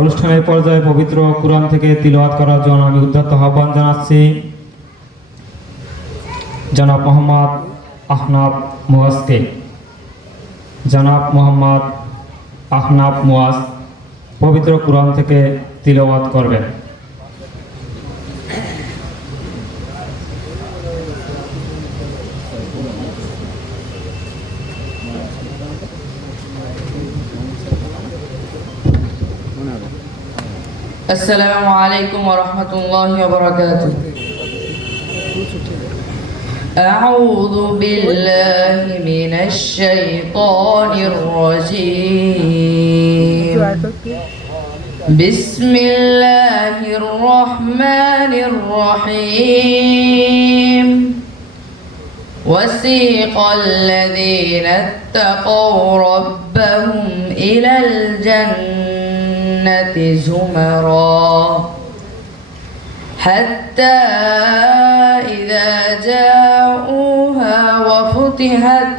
অনুষ্ঠানের পর্যায়ে পবিত্র কুরআন থেকে তিলাওয়াত করার জন্য আমি উদ্যত আহ্বান জানাচ্ছি জনাব মোহাম্মদ আহনাব মুয়াজকে। জনাব মোহাম্মদ আহনাব মুয়াজ পবিত্র কুরআন থেকে তিলাওয়াত করবেন। السلام عليكم ورحمة الله وبركاته. أعوذ بالله من الشيطان الرجيم. بسم الله الرحمن الرحيم. وسيق الذين اتقوا ربهم إلى الجنة زمرا حتى إذا جاءوها وفتحت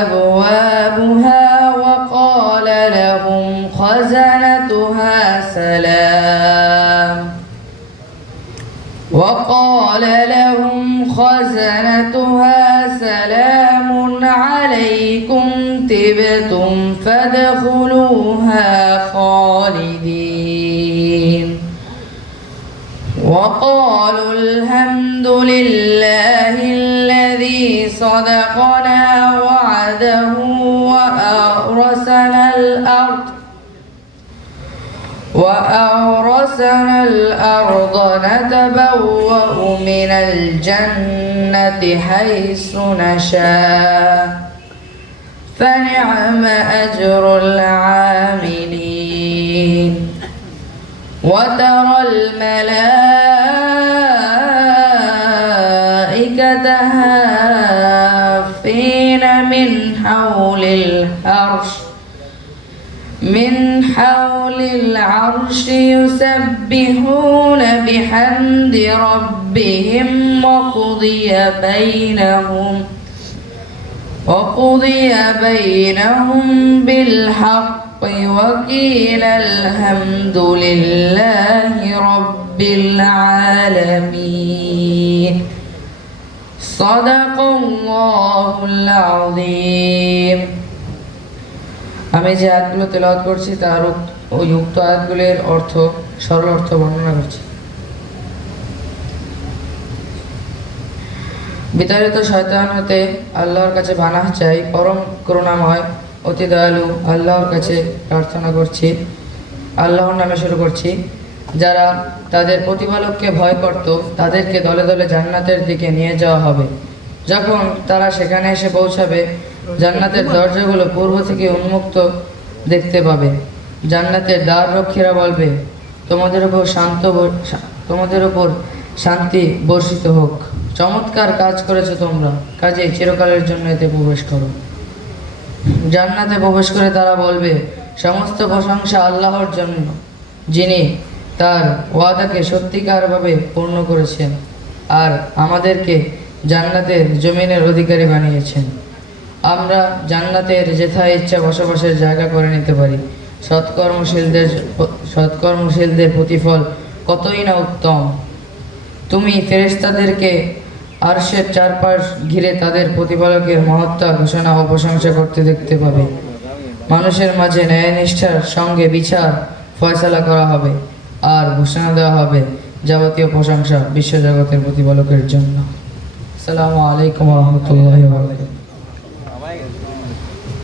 أبوابها وقال لهم خزنتها سلام عليكم طبتم فادخلوها خالدين. وقالوا الحمد لله الذي صدقنا وعده وأورثنا الأرض نتبوأ من الجنة حيث نشاء فنعم أجر العاملين. وترى الملائكة حافين من حول العرش يسبحون بحمد ربهم وقضي بينهم بالحق وقيل الحمد لله رب العالمين. صدق الله العظيم. আমি যে আয়াতগুলো তেলাওয়াত করছি তার ওই উক্ত আয়াতগুলোর সরল অর্থ বর্ণনা করছি। বিতাড়িত শয়তান হতে আল্লাহর কাছে পানাহ চাই। পরম করুণাময় অতি দয়ালু আল্লাহর কাছে প্রার্থনা করছি। আল্লাহর নামে শুরু করছি। যারা তাদের প্রতিপালককে ভয় করত তাদেরকে দলে দলে জান্নাতের দিকে নিয়ে যাওয়া হবে। যখন তারা সেখানে এসে পৌঁছাবে জান্নাতের দরজাগুলো পূর্ব থেকে উন্মুক্ত দেখতে পাবে। জান্নাতের দ্বার রক্ষীরা বলবে, তোমাদের উপর শান্তি বর্ষিত হোক। চমৎকার কাজ করেছো তোমরা, কাজেই চিরকালের জন্য এতে প্রবেশ করো। জান্নাতে প্রবেশ করে তারা বলবে, সমস্ত প্রশংসা আল্লাহর জন্য, যিনি তার ওয়াদাকে সত্যিকারভাবে পূর্ণ করেছেন আর আমাদেরকে জান্নাতের জমিনের অধিকারী বানিয়েছেন। আমরা জান্নাতের যেথায় ইচ্ছা বসবাসের জায়গা করে নিতে পারি। সৎকর্মশীলদের প্রতিফল কতই না উত্তম। তুমি ফেরেশতাদেরকে আরশের চারপাশ ঘিরে তাদের প্রতিপালকের মহত্তা ঘোষণা ও প্রশংসা করতে দেখতে পাবে। মানুষের মাঝে ন্যায়নিষ্ঠার সঙ্গে বিচার ফয়সালা করা হবে আর ঘোষণা দেওয়া হবে যাবতীয় প্রশংসা বিশ্বজগতের প্রতিপালকের জন্য। আসসালামু আলাইকুম ওয়া রাহমাতুল্লাহি ওয়া বারাকাতুহু।